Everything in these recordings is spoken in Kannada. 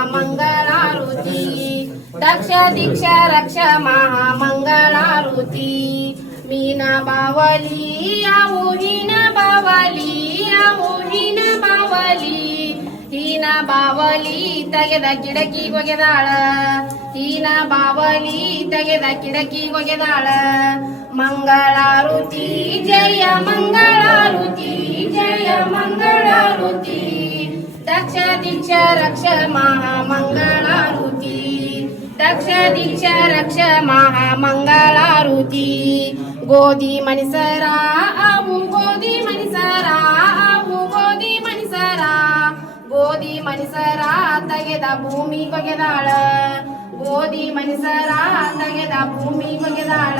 ಮಹಾಮಂಗಳಾರುತಿ. ದಕ್ಷ ದೀಕ್ಷ, ರಕ್ಷ ಮಹಾಮಂಗಳಾರುತಿ. ಮೀನ ಬಾವಲಿ ಊಹಿನ ಬಾವಲಿ ಊಹಿನ ಬಾವಲಿ. ಹೀನ ಬಾವಲಿ ತೆಗೆದ ಕಿಡಕಿ ಒಗೆದಾಳ. ಹೀನ ಬಾವಲಿ ತೆಗೆದ ಕಿಡಕಿ ಒಗೆದಾಳ. ಮಂಗಳಾರುತಿ, ಜಯ ಮಂಗಳಾರುತಿ ಜಯ ಮಂಗಳಾರುತಿ. ದಕ್ಷ ದೀಕ್ಷ ರಕ್ಷ ಮಹಾಮಂಗಳಾರುತಿ. ದಕ್ಷ ದೀಕ್ಷ ರಕ್ಷ ಮಹಾಮಂಗಳಾರುತಿ. ಗೋಧಿ ಮಣಿಸರ, ಅವು ಗೋಧಿ ಮಣಿಸರ, ಅವು ಗೋಧಿ ಮಣಿಸರ. ಗೋಧಿ ಮಣಿಸರ, ತೆಗೆದ ಭೂಮಿ ಬಗೆದಾಳ. ಗೋಧಿ ಮಣಿಸರ, ತೆಗೆದ ಭೂಮಿ ಬಗೆದಾಳ.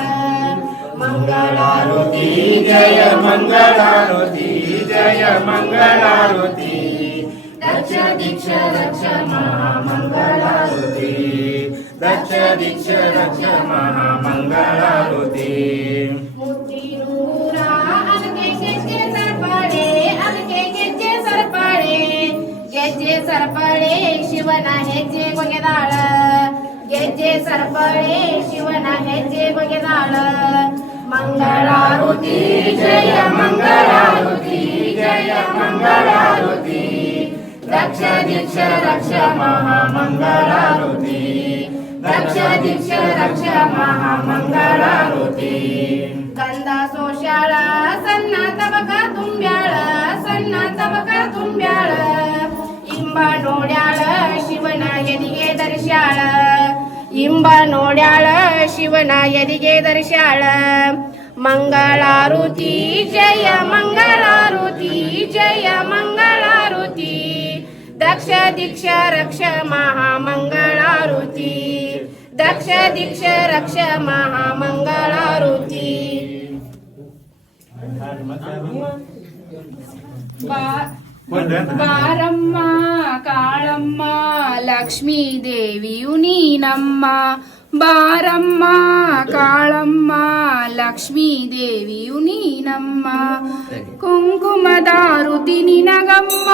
ಮಂಗಳಾರುತಿ, ಜಯ ಮಂಗಳಾರುತಿ ಜಯ ಮಂಗಳಾರುತಿ. दक्ष दीक्ष रक्ष महामंगलारुती दक्ष दीक्ष रक्ष महामंगलारुती सरपळे शिवण आहे जे मंगळारुती जय मंगळारुती जय मंगळारुती दक्ष दीक्ष रक्ष महामंगळारुती दक्ष दीक्ष रक्ष महामंगळारुती कंदा सोशाळ सन्ना तबका तुंब्याळ सन्ना तबका तुंब्याळ. इंबा नोड्याळ शिवना यदिगे दर्शाळ. इंबा नोड्याळ शिवना यदिगे दर्शाळ. मंगळारुती जय मंगळारुती जय मंगळ దక్ష దీక్ష రక్ష మహామంగళారుతి దక్ష దీక్ష రక్ష మహామంగళారుతి బారమ్మ కాళమ్మ లక్ష్మీదేవియు నీనమ్మ బారమ్మ కాళమ్మ లక్ష్మీదేవియు నీనమ్మ కుంకుమదారు తిని నగమ్మ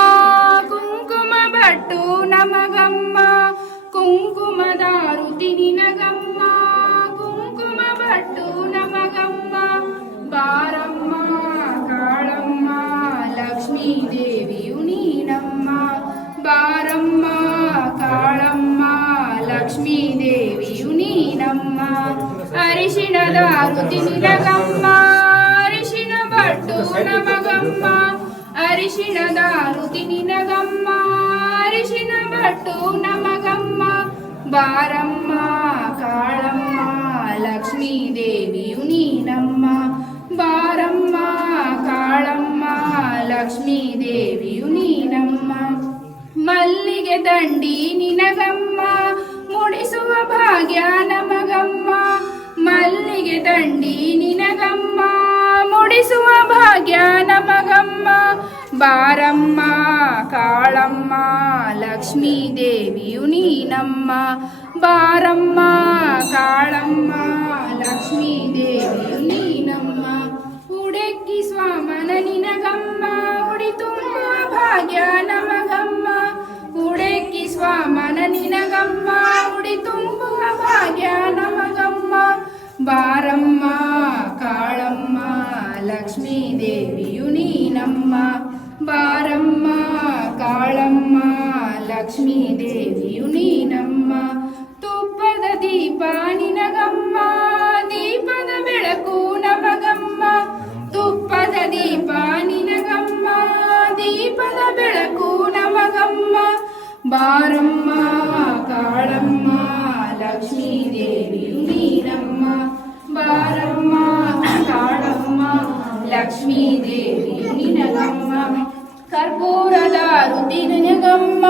ರುತಿ ನಿನಗಮ್ಮ ಅರಿಶಿಣ ಬಟ್ಟು ನಮಗಮ್ಮ. ಅರಿಶಿಣದ ರುತಿ ನಿನಗಮ್ಮ ಅರಿಶಿಣ ಬಟ್ಟು ನಮಗಮ್ಮ. ಬಾರಮ್ಮ, ಕಾಳಮ್ಮ ಲಕ್ಷ್ಮೀ ದೇವಿಯು ನೀನಮ್ಮ ಬಾರಮ್ಮ, ಕಾಳಮ್ಮ ಲಕ್ಷ್ಮೀ ದೇವಿಯು ನೀನಮ್ಮ ಮಲ್ಲಿಗೆ ದಂಡಿ ನಿನಗಮ್ಮ. ಮುಡಿಸುವ ಭಾಗ್ಯ ನಮಗಮ್ಮ. ಮಲ್ಲಿಗೆ ದಂಡಿ ನಿನಗಮ್ಮ, ಮುಡಿಸುವ ಭಾಗ್ಯ ನಮಗಮ್ಮ ಬಾರಮ್ಮ, ಕಾಳಮ್ಮ ಲಕ್ಷ್ಮೀ ದೇವಿಯು ನೀನಮ್ಮ. ಬಾರಮ್ಮ, ಕಾಳಮ್ಮ ಲಕ್ಷ್ಮೀ ದೇವಿಯು ನೀನಮ್ಮ. ಉಡೆಕ್ಕಿ ಸ್ವಾಮನ ನಿನಗಮ್ಮ ಉಡಿ ತುಂಬುವ ಭಾಗ್ಯ ನಮಗಮ್ಮ ಉಡೆಕ್ಕಿ ಸ್ವಾಮನ ನಿನಗಮ್ಮ ಉಡಿ ತುಂಬುವ ಭಾಗ್ಯ ನಮಗಮ್ಮ ಬಾರಮ್ಮ ಕಾಳಮ್ಮ ಲಕ್ಷ್ಮೀ ದೇವಿಯು ನೀನಮ್ಮ ಬಾರಮ್ಮ ಕಾಳಮ್ಮ ಲಕ್ಷ್ಮೀ ದೇವಿಯು ನೀನಮ್ಮ ತುಪ್ಪದ ದೀಪ ನಿನಗಮ್ಮ ದೀಪದ ಬೆಳಕು ನಮಗಮ್ಮ ತುಪ್ಪದ ದೀಪ ನಿನಗಮ್ಮ ದೀಪದ ಬೆಳಕು ನಮಗಮ್ಮ ಬಾರಮ್ಮ లక్ష్మీదేవి నగమ్మ కర్పూరదారు తిరునగమ్మ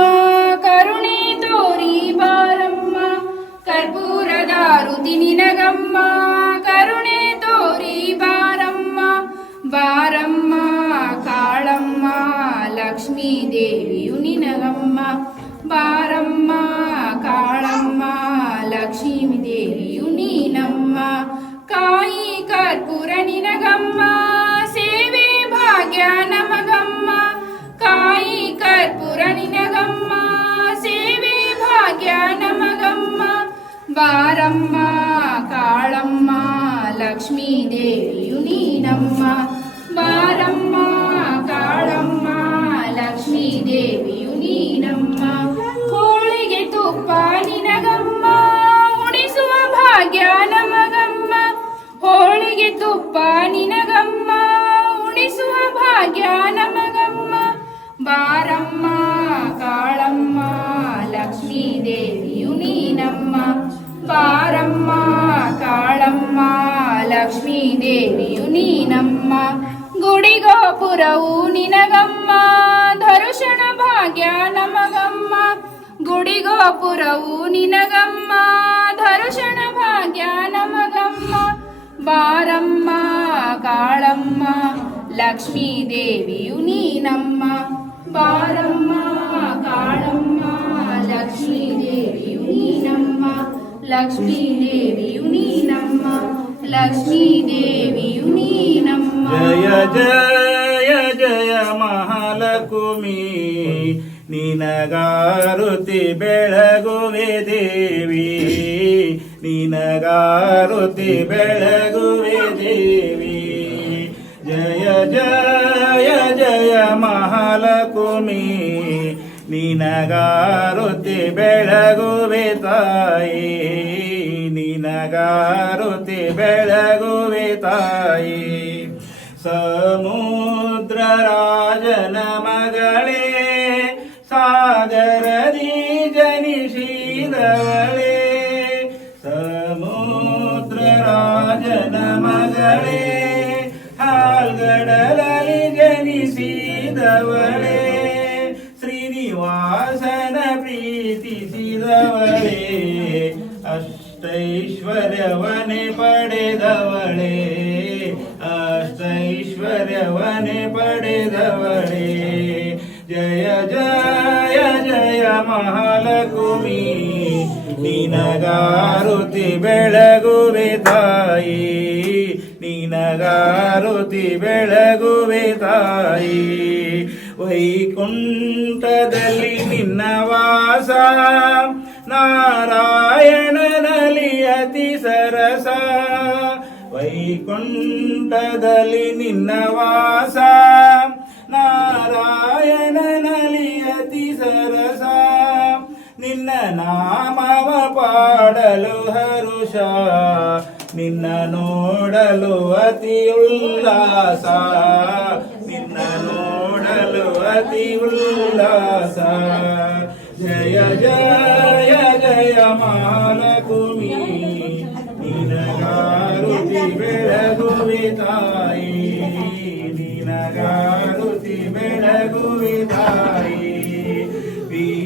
కరుణే తోరి బారమ్మ కర్పూరదారు తినినగమ్మ ಬಾರಮ್ಮ, ಕಾಳಮ್ಮ ಲಕ್ಷ್ಮೀ ದೇವಿಯು ನೀನಮ್ಮ. ಬಾರಮ್ಮ, ಕಾಳಮ್ಮ ಲಕ್ಷ್ಮೀ ದೇವಿಯು ನೀನಮ್ಮ. ಹೋಳಿಗೆ ತುಪ್ಪ ನಿನಗಮ್ಮ ಉಣಿಸುವ ಭಾಗ್ಯ ನಮಗಮ್ಮ. ಹೋಳಿಗೆ ತುಪ್ಪ ನಿನಗಮ್ಮ ಉಣಿಸುವ ಭಾಗ್ಯ ನಮಗಮ್ಮ. ಬಾರಮ್ಮ, ಕಾಳಮ್ಮ పారమ్మ కాళమ్మ లక్ష్మీదేవియు నీనమ్మ గుడిగోపురవు నినగమ్మ ధరుషణ భాగ్య నమగమ్మ. గుడిగోపురవు నినగమ్మ ధరుషణ భాగ్య నమగమ్మ. బారమ్మ కాళమ్మ లక్ష్మీదేవియు నీనమ్మ బారమ్మ కాళమ్మ లక్ష్మీదేవియు నీనమ్మ ಲಕ್ಷ್ಮೀ ದೇವಿಯು ನೀನಮ್ಮ ಲಕ್ಷ್ಮೀ ದೇವಿಯು ನೀನಮ್ಮ ಲಕ್ಷ್ಮೀ ದೇವಿಯು ನೀನಮ್ಮ ಜಯ ಜಯ ಜಯ ಮಹಾಲಕ್ಷ್ಮಿ ನಿನಗಾರುತಿ ಬೆಳಗುವೆ ದೇವಿ ನಿನಗಾರುತಿ ಬೆಳಗುವೆ ದೇವಿ ಜಯ ಜಯ ಜಯ ಮಹಾಲಕ್ಷ್ಮಿ ನಿನಗಾರುತಿ ಬೆಳಗುವೆ ತಾಯಿ, ನಿನಗಾರುತಿ ಬೆಳಗುವೆ ತಾಯಿ. ಸಮುದ್ರ ರಾಜನ ಮಗಳೇ, ಸಾಗರದಿ ಜನಿಸಿದವಳೇ. ಸಮುದ್ರ ರಾಜನ ಮಗಳೇ, ಹಾಲ್ಗಡಲಲ್ಲಿ ಜನಿಸಿದವಳೇ. ಅಷ್ಟೈಶ್ವರ್ಯವನೆ ಪಡೆದವಳೇ. ಜಯ ಜಯ ಜಯ ಮಹಾಲಕ್ಷ್ಮಿ. ನಿನಗಾರುತಿ ಬೆಳಗುವೆ ತಾಯಿ. ನಿನಗಾರುತಿ ಬೆಳಗುವೆ ತಾಯಿ. ವೈಕುಂಠದಲ್ಲಿ ನಿನ್ನ ವಾಸ. ನಾರಾಯಣನಲ್ಲಿ ಅತಿ ಸರಸ. ವೈಕುಂಠದಲ್ಲಿ ನಿನ್ನ ವಾಸ ನಾರಾಯಣನಲ್ಲಿ ಅತಿ ಸರಸ ನಿನ್ನ ನಾಮವ ಪಾಡಲು ಹರುಷ ನಿನ್ನ ನೋಡಲು ಅತಿ ಉಲ್ಲಾಸ ನಿನ್ನ ನೋಡಲು ಅತಿ ಉಲ್ಲಾಸ ಜಯ ಜಯ ಜಯ ಮಹಾಲಕ್ಷ್ಮಿ ನಿನಗಾರುತಿ ಬೆಳಗುವೆ ತಾಯಿ ನಿನಗಾರುತಿ ಬೆಳಗುವೆ ತಾಯಿ ಪೀತಾಂಬರವನೆ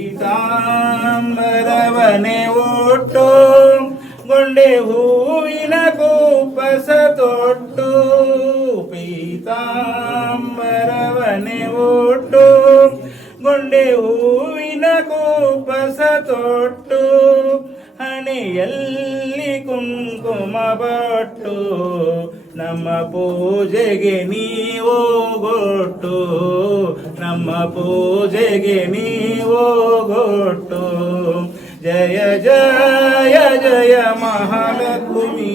ಒಟ್ಟು ಗೊಂಡೆ ಹೂವಿನ ಕೂಪಸ ತೊಟ್ಟು ಪೀತಾಂಬರವನೆ ಒಟ್ಟು ಗೊಂಡೆ ಹೂವಿನ ಕೂಪಸ ತೊಟ್ಟು ಹಣೆಯಲ್ಲಿ ಕುಂಕುಮ ಬಟ್ಟು, ನಮ್ಮ ಪೂಜೆಗೆ ನೀವೋ ಗೊಟ್ಟು, ನಮ್ಮ ಪೂಜೆಗೆ ನೀವೋ ಗೊಟ್ಟು. ಜಯ ಜಯ ಜಯ ಮಹಾಲಕ್ಷ್ಮಿ,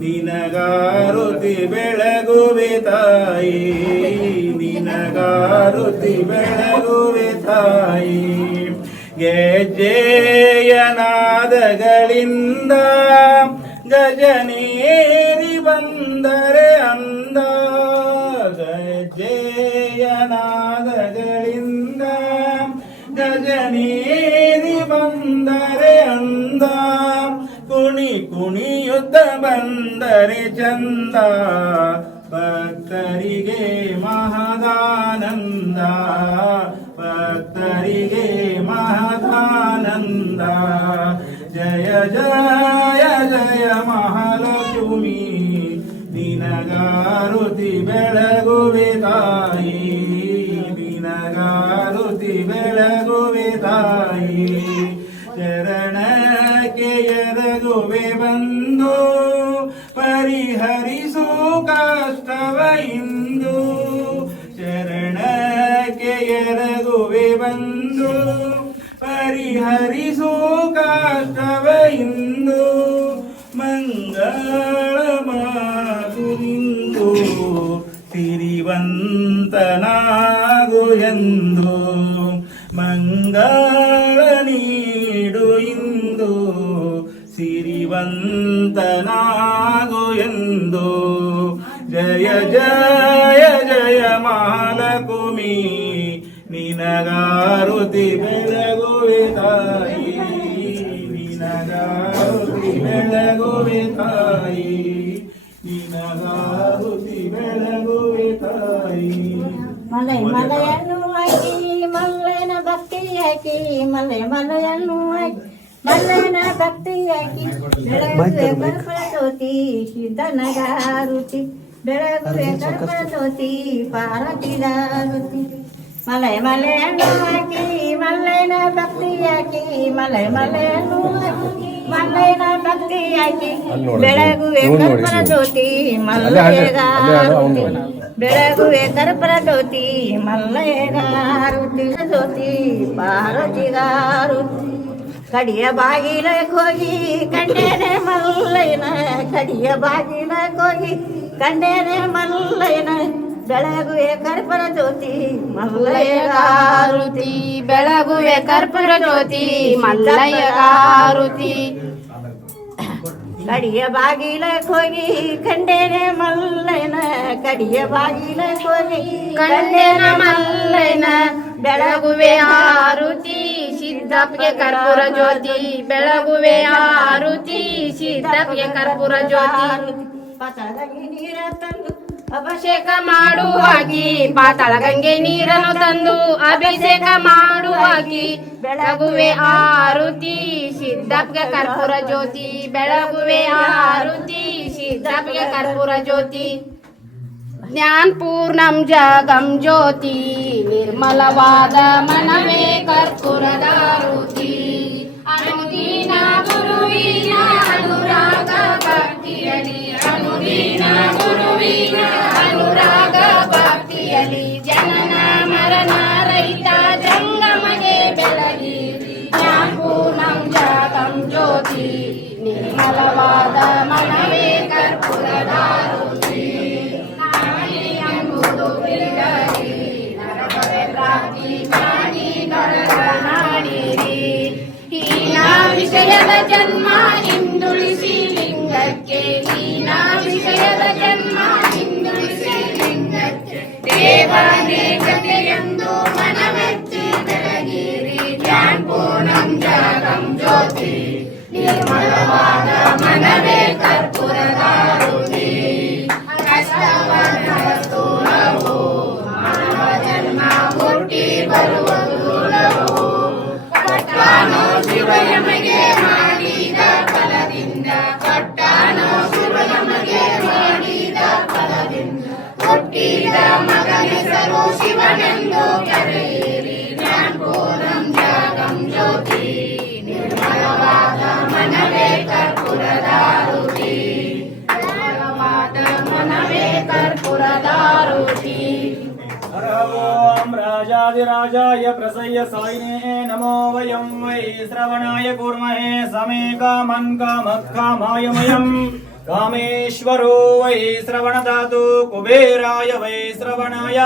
ನಿನಗಾರುತಿ ಬೆಳಗುವೆ ತಾಯಿ, ನಿನಗಾರುತಿ ಬೆಳಗುವೆ ತಾಯಿ. ಗೆಜ್ಜೆಯನಾದಗಳಿಂದ ಗಜನೇರಿ ಬಂದರೆ ಅಂದ ಗಜ್ಜೆಯನಾದಗಳಿಂದ ಗಜನೇರಿ ಬಂದರೆ ಅಂದ ಕುಣಿ ಕುಣಿಯುತ್ತ ಬಂದರೆ ಚಂದ ಭಕ್ತರಿಗೆ ಮಹದಾನಂದ ಭಕ್ತರಿಗೆ ಮಹದಾನಂದ. ಜಯ ಜಯ ಜಯ ಮಹಾಲಕ್ಷ್ಮಿ. ದಿನಗಾರುತಿ ಬೆಳಗುವೆ ತಾಯಿ. ದಿನಗಾರುತಿ ಬೆಳಗುವೆ ತಾಯಿ. ಚರಣಕ್ಕೆ ಎರಗುವೆ ಬಂದು, ಪರಿಹರಿಸು ಕಷ್ಟವ ಬಂದು ಪರಿಹರಿಸೋ ಕಾಷ್ಟವ ಇಂದು ಮಂಗಳ ಮಾತುರಿಂದು ಸಿರಿವಂತನಾಗು ಎಂದು ಮಂಗಳ ನೀಡು ಇಂದು ಸಿರಿವಂತನಾಗು ನಿನಗಾರುತಿ ಬೆಳಗುವೆ ತಾಯಿ ನಿನಗಾರುತಿ ಬೆಳಗುವೆ ತಾಯಿ ನಿನಗಾರುತಿ ಬೆಳಗುವೆ ತಾಯಿ ಮಲೆ ಮಲೆಯನ್ನು ಹಾಕಿ ಮಲ್ಲೆನ ಭಕ್ತಿ ಹಾಕಿ ಮಲೆ ಮಲೆಯನ್ನು ಹಾಕಿ ಮಲ್ಲೆನ ಭಕ್ತಿ ಹಾಕಿ ಬೆಳಗುವೆ ಕರ್ಪೂರ ಜ್ಯೋತಿ ಸಿದ್ಧನಗಾರುತಿ ಬೆಳಗುವೆ ಕರ್ಪೂರ ಜ್ಯೋತಿ ಪಾರ್ವತಿಗಾರುತಿ ಮಲೆ ಮಲೆಯನ್ನು ಹಾಕಿ ಮಲ್ಲೆನ ಭಕ್ತಿ ಹಾಕಿ ಮಲೆ ಮಲೆಯನ್ನು ಹಾಕಿ ಮಲ್ಲೆನ ಭಕ್ತಿ ಹಾಕಿ ಬೆಳಗುವೆ ಕರ್ಪೂರ ಜ್ಯೋತಿ ಮಲ್ಲೆಗಾರುತಿ ಬೆಳಗುವೆ ಕರ್ಪೂರ ಜ್ಯೋತಿ ಮಲ್ಲಯ್ಯಗಾರುತಿ ಜ್ಯೋತಿ ಪಾರ್ವತಿಗಾರುತಿ ಕಡಿಯ ಬಾಗಿಲಕ್ಕೆ ಹೋಗಿ ಕಂಡೇನೆ ಮಲ್ಲಯ್ಯನ ಕಡಿಯ ಬಾಗಿಲಕ್ಕೆ ಹೋಗಿ ಕಂಡೇನೆ ಮಲ್ಲಯ್ಯನ ಬೆಳಗುವೆ ಕರ್ಪೂರ ಜ್ಯೋತಿ ಮಲ್ಲಯ್ಯಗಾರುತಿ ಬೆಳಗುವೆ ಕರ್ಪೂರ ಜ್ಯೋತಿ ಮಲ್ಲಯ್ಯಗಾರುತಿ ಕಡಿಯ ಬಾಗಿಲಕ್ಕೆ ಹೋಗಿ ಕಂಡೇನೆ ಮಲ್ಲಯ್ಯನ ಕಡಿಯ ಬಾಗಿಲಕ್ಕೆ ಹೋಗಿ ಕಂಡೆನ ಮಲ್ಲಯ್ಯನ ಬೆಳಗುವೆ ಆರುತಿ ಸಿದ್ದಪ್ಪಗೆ ಕರ್ಪೂರ ಜ್ಯೋತಿ ಬೆಳಗುವೆ ಆರುತಿ ಸಿದ್ದಪ್ಪಗೆ ಕರ್ಪೂರ ಜ್ಯೋತಿ ಪಾತಾಳದಲ್ಲಿ ನೀರ ತಂದು ಅಭಿಷೇಕ ಮಾಡುವಾಗಿ ಪಾತಾಳ ಗಂಗೆ ನೀರನ್ನು ತಂದು ಅಭಿಷೇಕ ಮಾಡುವಾಗಿ ಬೆಳಗುವೆ ಆರುತಿ ಸಿದ್ದಪ್ಪಗೆ ಕರ್ಪೂರ ಜ್ಯೋತಿ, ಬೆಳಗುವೆ ಆರುತಿ ಸಿದ್ದಪ್ಪಗೆ ಕರ್ಪೂರ ಜ್ಯೋತಿ. ಜ್ಞಾನ ಪೂರ್ಣಂ ಜಗಂ ಜ್ಯೋತಿ, ನಿರ್ಮಲವಾದ ಮನವೇ ಕರ್ಪೂರದಾರುತಿ ವಿಷಯದ ಜನ್ಮ ಹಿಂದುಳಿಸಿ ಲಿಂಗಕ್ಕೆ ಹೀನ ವಿಷಯದ ಜನ್ಮ ಹಿಂದುಳಿಸಿ ಲಿಂಗಕ್ಕೆ ದೇವನೇ ಜೊತೆಯೆಂದು ಮನವೆತ್ತಿ ಕರ್ಪುರದಾರುತಿ ಮಾತ ಮನವೇ ಕರ್ಪುರದಾರುತಿ ಹರ ಓಂ ರಾಜಾದಿರಾಜಾಯ ಪ್ರಸಯ್ಯ ಸಾಯಿನೇ ನಮೋ ವಯಂ ವೈ ಶ್ರವಣಾಯ ಕೂರ್ಮಹೇ ಸಮೇಕ ಮನ್ಕ ಮತ್ಕ ಮಾಯಮಯಂ कामेश्वरो वै श्रवणदातु कुबेराय वै श्रवणाय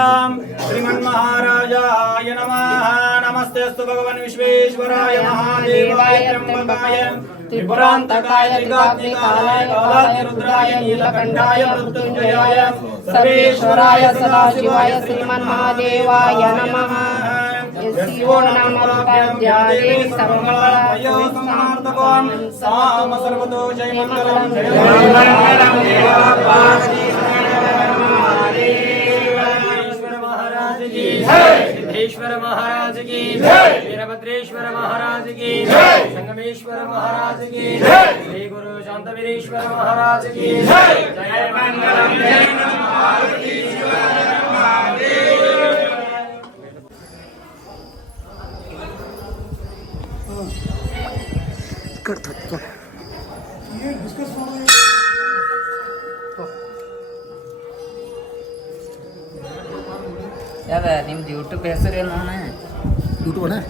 श्रीमन्महाराजाय नमः नमस्तेऽस्तु भगवन् विश्वेश्वराय महादेवाय त्र्यम्बकाय त्रिपुरान्तकाय त्रिकात्मिकाय कालाग्निरुद्राय नीलकण्ठाय मृत्युञ्जयाय सर्वेश्वराय सदाशिवाय श्रीमन्महादेवाय नमः जय जय जय सिद्धेश्वर महाराज की जय। वीरभद्रेश्वर महाराज की जय संगमेश्वर महाराज की जय श्री गुरु शांतवीरेश्वर महाराज की जय। जय जय पैसे रहना है। टूटो ना?